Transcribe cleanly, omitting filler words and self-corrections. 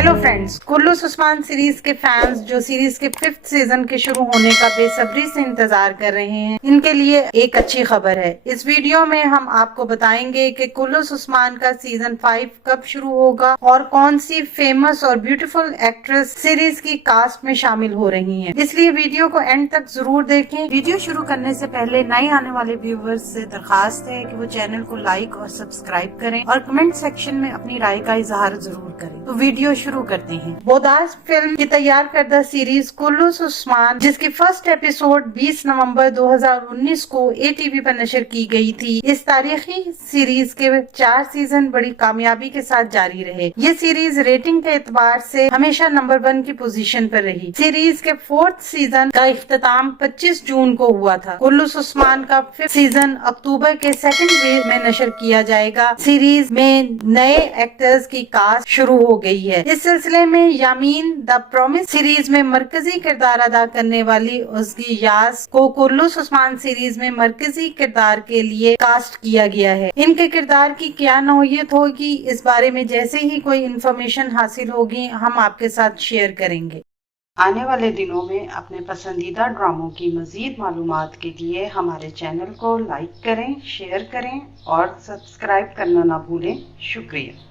Hello friends, कुल्लूस Usman series के fans जो series के 5th सीजन के शुरू होने का बेसब्री से इंतजार कर रहे हैं, इनके लिए एक अच्छी खबर है। इस वीडियो में हम आपको बताएंगे कि कुल्लूस उस्मान का सीजन 5 कब शुरू होगा और कौन सी फेमस और ब्यूटीफुल एक्ट्रेस सीरीज की कास्ट में शामिल हो रही हैं। इसलिए वीडियो को एंड तक जरूर देखें। वीडियो शुरू करने से पहले नए आने वाले व्यूवर्स से दरखास्त है कि वो चैनल को लाइक और सब्सक्राइब करें और कमेंट सेक्शन में अपनी राय का इजहार जरूर करें। तो वीडियो शुरू करते हैं। बोदास फिल्म की तैयार करदा सीरीज कुल्लूस उस्मान, जिसकी फर्स्ट एपिसोड 20 नवंबर 2019 को ATV पर नशर की गई थी। इस तारीखी सीरीज के 4 सीजन बड़ी कामयाबी के साथ जारी रहे। ये सीरीज रेटिंग के एतबार से हमेशा नंबर 1 की पोजीशन पर रही। सीरीज के 4th सीजन का इख्तिताम 25 जून को हुआ था। कुल्लूस उस्मान का 5th सीजन अक्टूबर के 2nd वीक में नशर किया जाएगा। सीरीज में नए एक्टर्स की कास्ट शुरू हो गई है। इस सिलसिले में यामीन द प्रॉमिस सीरीज में मरकजी किरदार अदा करने वाली उसकी यास को कुल्लूस उस्मान सीरीज में मरकजी किरदार के लिए कास्ट किया गया है। इनके किरदार की क्या नौयत होगी, इस बारे में जैसे ही कोई इन्फॉर्मेशन हासिल होगी हम आपके साथ शेयर करेंगे। आने वाले दिनों में अपने पसंदीदा ड्रामों की मजीद मालूमात के लिए हमारे चैनल को लाइक करें, शेयर करें और सब्सक्राइब करना ना भूलें। शुक्रिया।